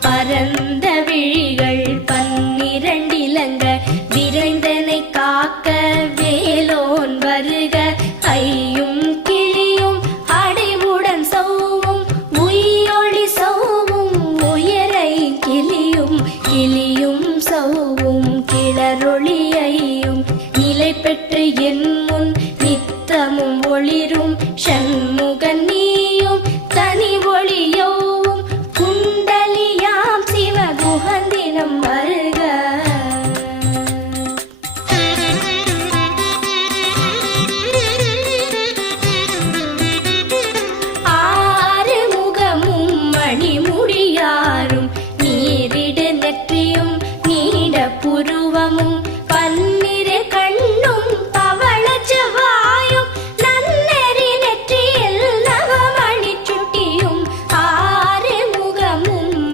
பரந்த விழிகள் பன்னிரண்டிலங்க. விரைந்தனை காக்க வேலோன் வருக. கையும் கிளியும் அடைவுடன் சௌவும். உயிரொளி சௌவும் உயரை கிளியும். கிளியும் சௌவும் கிளரொளியையும். நிலை பெற்று என் முன் நித்தமும் ஒளிரும். சண்முகன்